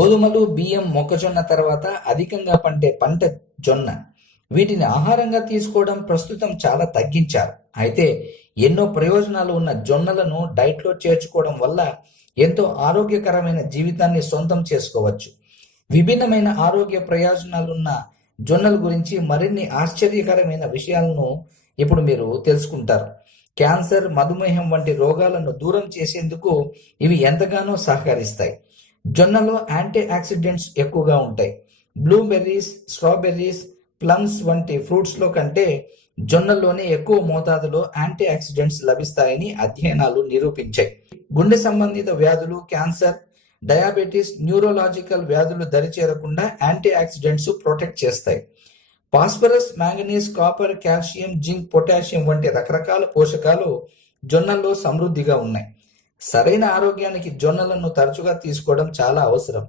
గోధుమలు, బియ్యం, మొక్కజొన్న తర్వాత అధికంగా పండే పంట జొన్న. వీటిని ఆహారంగా తీసుకోవడం ప్రస్తుతం చాలా తగ్గించారు. అయితే ఎన్నో ప్రయోజనాలు ఉన్న జొన్నలను డైట్లో చేర్చుకోవడం వల్ల ఎంతో ఆరోగ్యకరమైన జీవితాన్ని సొంతం చేసుకోవచ్చు. విభిన్నమైన ఆరోగ్య ప్రయోజనాలున్న జొన్నల గురించి మరిన్ని ఆశ్చర్యకరమైన విషయాలను ఇప్పుడు మీరు తెలుసుకుంటారు. క్యాన్సర్, మధుమేహం వంటి రోగాలను దూరం చేసేందుకు ఇవి ఎంతగానో సహకరిస్తాయి. జొన్నలో యాంటీ ఆక్సిడెంట్స్ ఎక్కువగా ఉంటాయి. బ్లూబెర్రీస్, స్ట్రాబెర్రీస్, ప్లమ్స్ వంటి ఫ్రూట్స్లో కంటే జొన్నల్లోనే ఎక్కువ మోతాదులో యాంటీ ఆక్సిడెంట్స్ లభిస్తాయని అధ్యయనాలు నిరూపించాయి. గుండె సంబంధిత వ్యాధులు, క్యాన్సర్, డయాబెటీస్, న్యూరోలాజికల్ వ్యాధులు దరిచేరకుండా యాంటీ ఆక్సిడెంట్స్ ప్రొటెక్ట్ చేస్తాయి. Phosphorus, manganese, copper, calcium, zinc, potassium వంటి రకరకాల పోషకాలు జొన్నల్లో సమృద్ధిగా ఉన్నాయి. సరైన ఆరోగ్యానికి జొన్నలను తరచుగా తీసుకోవడం చాలా అవసరం.